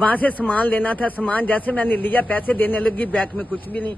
वहाँ से सामान लेना था, सामान जैसे मैंने लिया पैसे देने लगी, बैग में कुछ भी नहीं।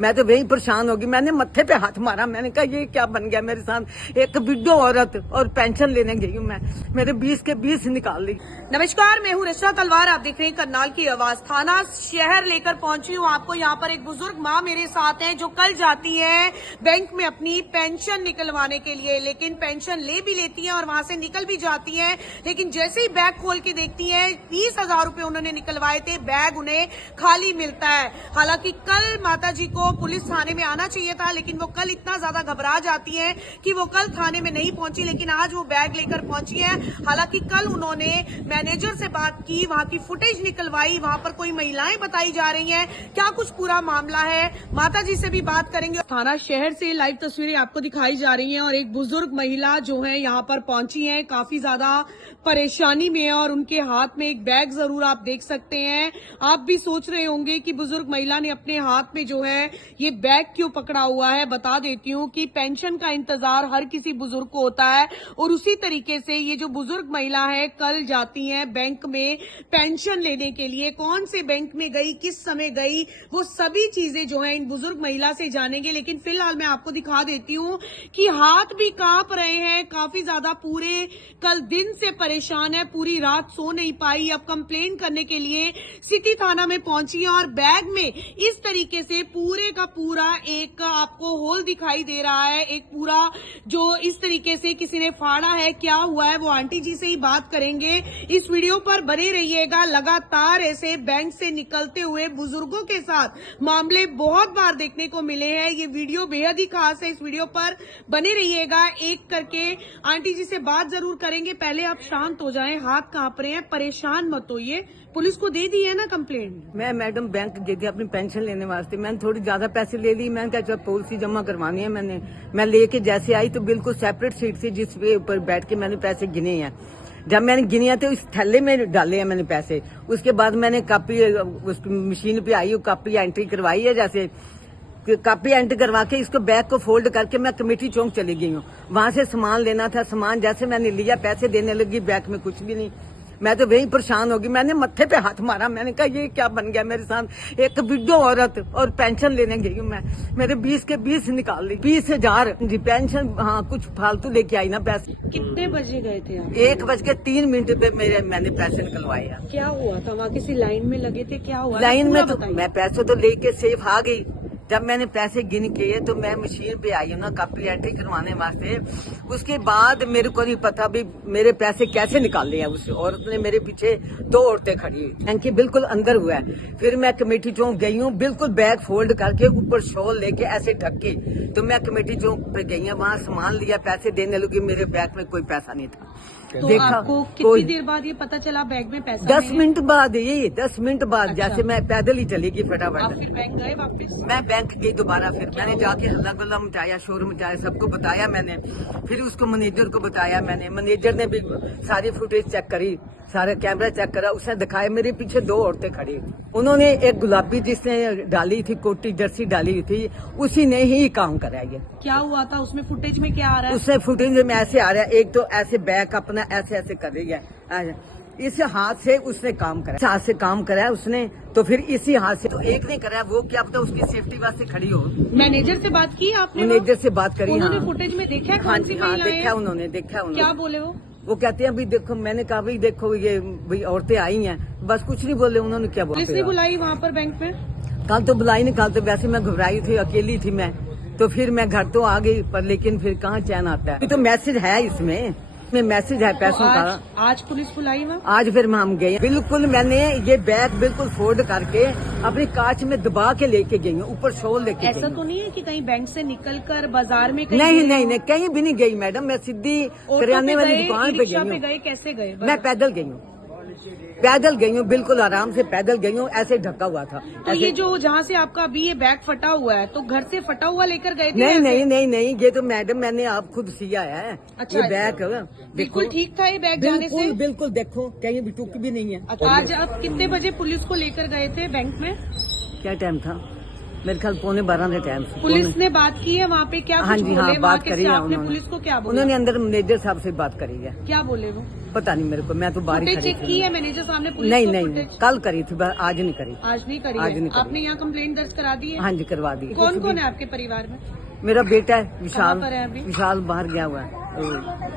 मैं तो वही परेशान होगी, मैंने मत्थे पे हाथ मारा, मैंने कहा ये क्या बन गया मेरे साथ। एक विडो औरत और पेंशन लेने गई हूँ मैं, मेरे 20 के 20 निकाल ली। नमस्कार, मैं हूँ रचना तलवार, आप देख रहे हैं करनाल की आवाज। थाना शहर लेकर पहुंची हूँ आपको। यहाँ पर एक बुजुर्ग माँ मेरे साथ हैं जो कल जाती है बैंक में अपनी पेंशन निकलवाने के लिए, लेकिन पेंशन ले भी लेती है और वहां से निकल भी जाती है। लेकिन जैसे ही बैग खोल के देखती है 20,000 रुपए उन्होंने निकलवाए थे, बैग उन्हें खाली मिलता है। हालांकि कल माता जी को पुलिस थाने में आना चाहिए था, लेकिन वो कल इतना ज्यादा घबरा जाती है कि वो कल थाने में नहीं पहुंची, लेकिन आज वो बैग लेकर पहुंची है। हालांकि कल उन्होंने मैनेजर से बात की, वहां की फुटेज निकलवाई, वहां पर कोई महिलाएं बताई जा रही हैं। क्या कुछ पूरा मामला है, माता जी से भी बात करेंगे। थाना शहर से लाइव तस्वीरें आपको दिखाई जा रही हैं और एक बुजुर्ग महिला जो है यहाँ पर पहुंची है, काफी ज्यादा परेशानी में है और उनके हाथ में एक बैग जरूर आप देख सकते हैं। आप भी सोच रहे होंगे कि बुजुर्ग महिला ने अपने हाथ में जो है ये बैग क्यों पकड़ा हुआ है। बता देती हूँ कि पेंशन का इंतजार हर किसी बुजुर्ग को होता है और उसी तरीके से ये जो बुजुर्ग महिला है कल जाती है बैंक में पेंशन लेने के लिए। कौन से बैंक में गई, किस समय गई, वो सभी चीजें जो है इन बुजुर्ग महिला से जानेंगे। लेकिन फिलहाल मैं आपको दिखा देती हूँ कि हाथ भी कांप रहे हैं, काफी ज्यादा पूरे कल दिन से परेशान है, पूरी रात सो नहीं पाई। अब कंप्लेन करने के लिए सिटी थाना में पहुंची है और बैग में इस तरीके से पूरे का पूरा एक आपको होल दिखाई दे रहा है, एक पूरा जो इस तरीके से किसी ने फाड़ा है। क्या हुआ है वो आंटी जी से ही बात करेंगे। इस वीडियो पर बने रहिएगा। लगातार ऐसे बैंक से निकलते हुए बुजुर्गों के साथ मामले बहुत बार देखने को मिले हैं। ये वीडियो बेहद ही खास है, इस वीडियो पर बने रहिएगा। एक करके आंटी जी से बात जरूर करेंगे। पहले आप शांत हो जाएं, हाथ कांप रहे हैं, परेशान मत होइए। पुलिस को दे दी है ना कंप्लेंट? मैं मैडम बैंक गई थी अपनी पेंशन लेने वास्ते, मैंने थोड़ी ज्यादा पैसे ले ली। मैंने कहा जब पॉलिसी जमा करवानी है मैं लेके जैसे आई तो बिल्कुल सेपरेट सीट थी जिस पे ऊपर बैठ के मैंने पैसे गिने हैं। जब मैंने गिने तो इस थैले में डाले हैं मैंने पैसे। उसके बाद मैंने कापी उस मशीन पे आई, कापी एंट्री करवाई है, जैसे कापी एंट्री करवा के इसको बैग को फोल्ड करके मैं कमेटी चौक चली गई हूँ। वहां से सामान लेना था, सामान जैसे मैंने लिया पैसे देने लगी, बैग में कुछ भी नहीं। मैं तो वही परेशान होगी, मैंने मत्थे पे हाथ मारा, मैंने कहा ये क्या बन गया मेरे साथ। एक विडो औरत और पेंशन लेने गई हूँ मैं, मेरे 20 के 20 निकाल ली। 20,000 जी पेंशन, हाँ कुछ फालतू लेके आई ना पैसे। कितने बजे गए थे आप? 1:03 पे मैंने पैसे निकलवाए हैं। क्या हुआ था वहाँ? किसी लाइन में लगे थे? क्या हुआ लाइन में तो मैं पैसे तो लेके सेफ आ गई। जब मैंने पैसे गिन के तो मैं मशीन पे आई हूँ ना कापी एंट्री करवाने वास्ते। उसके बाद मेरे को नहीं पता भी मेरे पैसे कैसे निकाले हैं। उस औरत ने मेरे पीछे 2 औरतें खड़ी हुई, बैंक के बिल्कुल अंदर हुआ है। फिर मैं कमेटी चौक गई हूँ, बिल्कुल बैग फोल्ड करके ऊपर शॉल लेके ऐसे ढक के तो मैं कमेटी चौक पे गई हूँ। वहाँ सामान लिया, पैसे देने लगी, मेरे बैग में कोई पैसा नहीं था। तो देखा आपको कितनी देर बाद ये पता चला बैग में पैसा 10 मिनट बाद, ये 10 मिनट बाद। अच्छा। जैसे मैं पैदल ही चली गई फटाफट। आप फिर बैंक गए वापस? मैं बैंक गई दोबारा, फिर मैंने जाके हल्ला गुल्ला मचाया, शोर मचाया, सबको बताया मैंने। फिर उसको मैनेजर को बताया मैंने, मैनेजर ने भी सारी फुटेज चेक करी, सारा कैमरा चेक करा, उसने दिखाया मेरे पीछे 2 औरतें खड़ी। उन्होंने एक गुलाबी जिसने डाली थी कोटी जर्सी डाली हुई थी, उसी ने ही काम करा। ये क्या हुआ था उसमें? फुटेज में क्या आ रहा है? उससे फुटेज में ऐसे आ रहा है, एक तो ऐसे बैक अपना ऐसे ऐसे कर रही है, इस हाथ से उसने काम करा, इस हाथ से काम करा है उसने, तो फिर इसी हाथ से तो एक ने करा, वो क्या पता उसकी सेफ्टी वास्ते खड़ी हो। मैनेजर से बात की आपने? मैनेजर से बात करी, उन्होंने हाँ। फुटेज में देखा हाँ कौन सी जी, हाँ महिलाएं? देखा उन्होंने, देखा उन्होंने। क्या बोले वो कहते हैं भाई देखो, मैंने कहा भाई देखो ये भाई औरतें आई हैं, बस कुछ नहीं बोले उन्होंने। क्या बोला? पुलिस ने बुलाई वहाँ पर बैंक में? कल तो बुलाई नहीं, कल तो वैसे मैं घबराई थी, अकेली थी मैं, तो फिर मैं घर तो आ गई, पर लेकिन फिर कहाँ चैन आता है। तो मैसेज है इसमें मैसेज है पैसों का। आज पुलिस बुलाई वहाँ? आज फिर हम गए, बिल्कुल मैंने ये बैग बिल्कुल फोल्ड करके अपनी कांच में दबा के लेके गई हूँ, ऊपर शॉल लेके। ऐसा तो नहीं है कि कहीं बैंक से निकलकर बाजार में नहीं कहीं भी नहीं गई मैडम, मैं सीधी किराने वाली दुकान पे गई। कैसे गए? मैं पैदल गई हूँ, बिल्कुल आराम से पैदल गई हूँ, ऐसे ढका हुआ था। तो ये जो जहाँ से आपका अभी ये बैग फटा हुआ है, तो घर से फटा हुआ लेकर गए थे? नहीं, ये तो मैडम मैंने आप खुद सिया है। अच्छा, ये बैग बिल्कुल ठीक था ये बैग जाने से? बिल्कुल देखो कहीं भी टुक भी नहीं है। आज आप कितने बजे पुलिस को लेकर गए थे बैंक में? क्या टाइम था? मेरे ख्याल 11:15 के टाइम से। पुलिस ने बात की है वहाँ पे, क्या हाँ कुछ जी, बोले हाँ, वहाँ बात के करी है स्टाफ ने? उन्होंने। पुलिस को क्या बोला? उन्होंने अंदर मैनेजर साहब से बात करी है। क्या बोले वो? पता नहीं मेरे को, मैं तो बाहर ही फुटेज खड़ी चेक की थी। है मैनेजर साहब ने? पुलिस नहीं को नहीं, फुटेज कल करी थी, आज नहीं करी। आज नहीं करी आज है। नहीं करी। आपने यहाँ कंप्लेंट दर्ज करा दी है? हाँ जी, करवा दी। कौन कौन है आपके परिवार में? मेरा बेटा है विशाल। पर है अभी? विशाल बाहर गया हुआ है,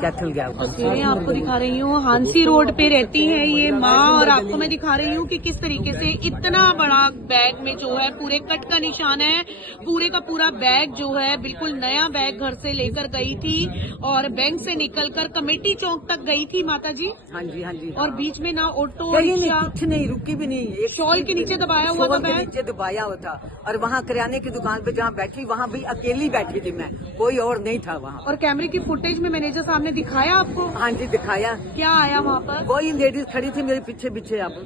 कैथल गया हुआ है। तस्वीरें आपको दिखा रही हूँ, हांसी रोड पे रहती है ये माँ, और आपको मैं दिखा रही हूँ कि किस तरीके से इतना बड़ा बैग में जो है पूरे कट का निशान है। पूरे का पूरा बैग जो है बिल्कुल नया बैग घर से लेकर गई थी और बैंक से निकलकर कमेटी चौक तक गई थी माता जी। हाँ जी, हाँ जी। और बीच में ना ऑटो कहीं नहीं, रिक्शा, कुछ नहीं, रुकी भी नहीं। एक शॉल के नीचे दबाया हुआ था शॉल के बैग। नीचे दबाया हुआ था। और वहाँ किराने की दुकान पे जहाँ बैठी, वहाँ भी अकेली बैठी थी मैं, कोई और नहीं था वहाँ। और कैमरे की फुटेज में मैनेजर साहब ने दिखाया आपको? हाँ जी, दिखाया। क्या आया वहाँ पर? वही लेडीज खड़ी थी मेरे पीछे पीछे। अब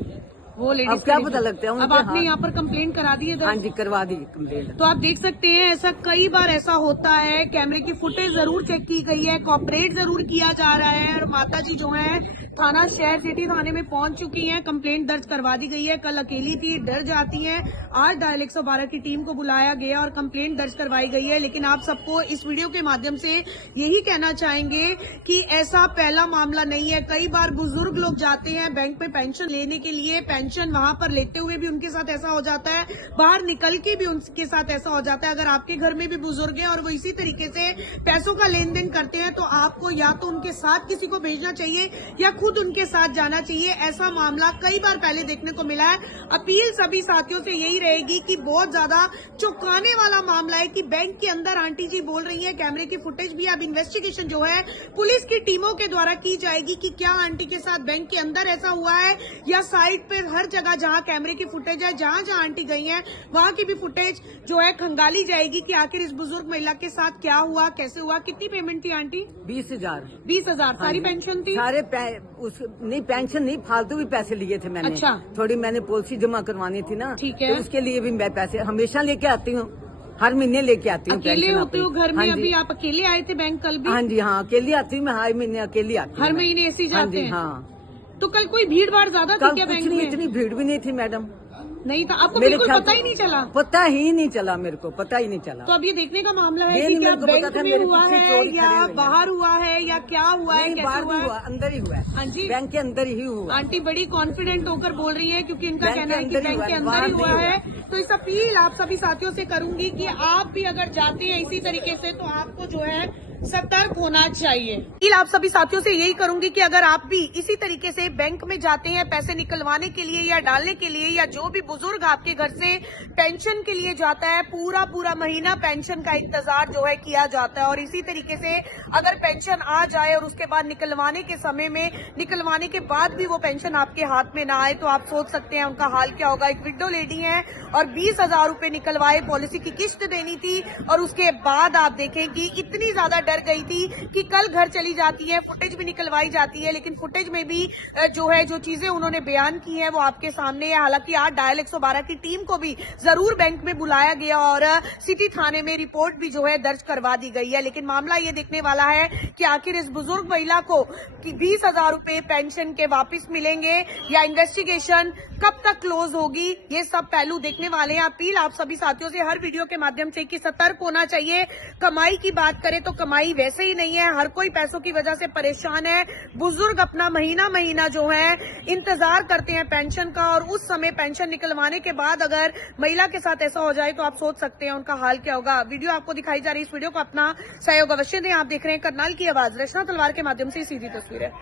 वो लेडीज अब क्या पता लगता है अब उनके आपने हाथ। यहाँ पर कंप्लेंट करा दी है दर्ज? हाँ जी, करवा दी कंप्लेंट। तो आप देख सकते हैं ऐसा कई बार ऐसा होता है, कैमरे की फुटेज जरूर चेक की गई है, कॉपरेट जरूर किया जा रहा है। और माता जी जो है थाना शहर सिटी थाने में पहुंच चुकी हैं, कंप्लेंट दर्ज करवा दी गई है। कल अकेली थी, डर जाती हैं। आज डायल 112 की टीम को बुलाया गया और कंप्लेंट दर्ज करवाई गई है। लेकिन आप सबको इस वीडियो के माध्यम से यही कहना चाहेंगे कि ऐसा पहला मामला नहीं है। कई बार बुजुर्ग लोग जाते हैं बैंक में पेंशन लेने के लिए, पेंशन वहां पर लेते हुए भी उनके साथ ऐसा हो जाता है, बाहर निकल के भी उनके साथ ऐसा हो जाता है। अगर आपके घर में भी बुजुर्ग हैं और वो इसी तरीके से पैसों का लेन देन करते हैं तो आपको या तो उनके साथ किसी को भेजना चाहिए या खुद उनके साथ जाना चाहिए। ऐसा मामला कई बार पहले देखने को मिला है। अपील सभी साथियों से यही रहेगी कि बहुत ज्यादा चौंकाने वाला मामला है कि बैंक के अंदर आंटी जी बोल रही है, कैमरे की फुटेज भी, अब इन्वेस्टिगेशन जो है पुलिस की टीमों के द्वारा की जाएगी कि क्या आंटी के साथ बैंक के अंदर ऐसा हुआ है या साइड पे हर जगह जहां कैमरे की फुटेज है, जहां जहां आंटी गई हैं वहां की भी फुटेज जो है खंगाली जाएगी कि आखिर इस बुजुर्ग महिला के साथ क्या हुआ, कैसे हुआ। कितनी पेमेंट थी आंटी? 20,000। 20,000 सारी पेंशन थी? सारे नहीं, पेंशन नहीं, फालतू भी पैसे लिए थे मैंने। अच्छा। थोड़ी मैंने पॉलिसी जमा करवानी थी ना, ठीक है। तो उसके लिए भी मैं पैसे हमेशा लेके आती हूँ, हर महीने लेके आती हूँ। अकेले पेंशन होते हो अपनी। घर में? हाँ जी। अभी आप अकेले आए थे बैंक कल भी? हाँ जी, हाँ, अकेली आती हूँ मैं, हर महीने अकेली आती हूँ हर मैं। महीने ऐसे ही हाँ जाते जी, हैं? हाँ। तो कल कोई भीड़ भाड़ ज्यादा थी कल क्या कुछ बैंक नहीं, में? इतनी भीड़ भी नहीं थी मैडम। नहीं था? आपको मेरे बिल्कुल ख्याल पता ही नहीं चला? पता ही नहीं चला मेरे को, पता ही नहीं चला। तो अब ये देखने का मामला है ये कि नहीं क्या मेरे को पता बैंक था, में मेरे हुआ पीछे है चोर खड़े या हुए हैं। बाहर हुआ है या क्या हुआ है, नहीं, कैसे बाहर हुआ नहीं है? हुआ, अंदर ही हुआ है। हाँ जी। बैंक के अंदर ही हुआ। आंटी बड़ी कॉन्फिडेंट होकर बोल रही है क्योंकि इनका बैंक कहना है के कि अंदर ही बैंक के हुआ है, अंदर बाहर ही हुआ नहीं है। तो इस अपील आप सभी साथियों से करूंगी कि आप भी अगर जाते हैं इसी तरीके से तो आपको जो है सतर्क होना चाहिए। अपील आप सभी साथियों से यही करूंगी कि अगर आप भी इसी तरीके से बैंक में जाते हैं पैसे निकलवाने के लिए या डालने के लिए, या जो भी बुजुर्ग आपके घर से पेंशन के लिए जाता है, पूरा महीना पेंशन का इंतजार जो है किया जाता है, और इसी तरीके से अगर पेंशन आ जाए और उसके बाद निकलवाने के समय में, निकलवाने के बाद भी वो पेंशन आपके हाथ में ना आए, तो आप सोच सकते हैं उनका हाल क्या होगा। एक विडो लेडी है और 20,000 रुपए निकलवाए, पॉलिसी की किस्त देनी थी, और उसके बाद आप देखें कि इतनी ज्यादा डर गई थी कि कल घर चली जाती है, फुटेज भी निकलवाई जाती है, लेकिन फुटेज में भी जो चीजें उन्होंने बयान की हैं वो आपके सामने है। हालांकि आज डायल 112 की टीम को भी जरूर बैंक में बुलाया गया और सिटी थाने में रिपोर्ट भी जो है दर्ज करवा दी गई है। लेकिन मामला ये देखने वाला है कि आखिर इस बुजुर्ग महिला को 20,000 रुपए पेंशन के वापस मिलेंगे या इन्वेस्टिगेशन कब तक क्लोज होगी, ये सब पहलू देखने वाले हैं। अपील आप सभी साथियों से हर वीडियो के माध्यम से कि सतर्क होना चाहिए। कमाई की बात करें तो कमाई वैसे ही नहीं है, हर कोई पैसों की वजह से परेशान है। बुजुर्ग अपना महीना जो है इंतजार करते हैं पेंशन का, और उस समय पेंशन निकलवाने के बाद अगर महिला के साथ ऐसा हो जाए तो आप सोच सकते हैं उनका हाल क्या होगा। वीडियो आपको दिखाई जा रही है, इस वीडियो को अपना सहयोग अवश्य दें। आप देख रहे हैं करनाल की आवाज, रचना तलवार के माध्यम से सीधी तस्वीर है।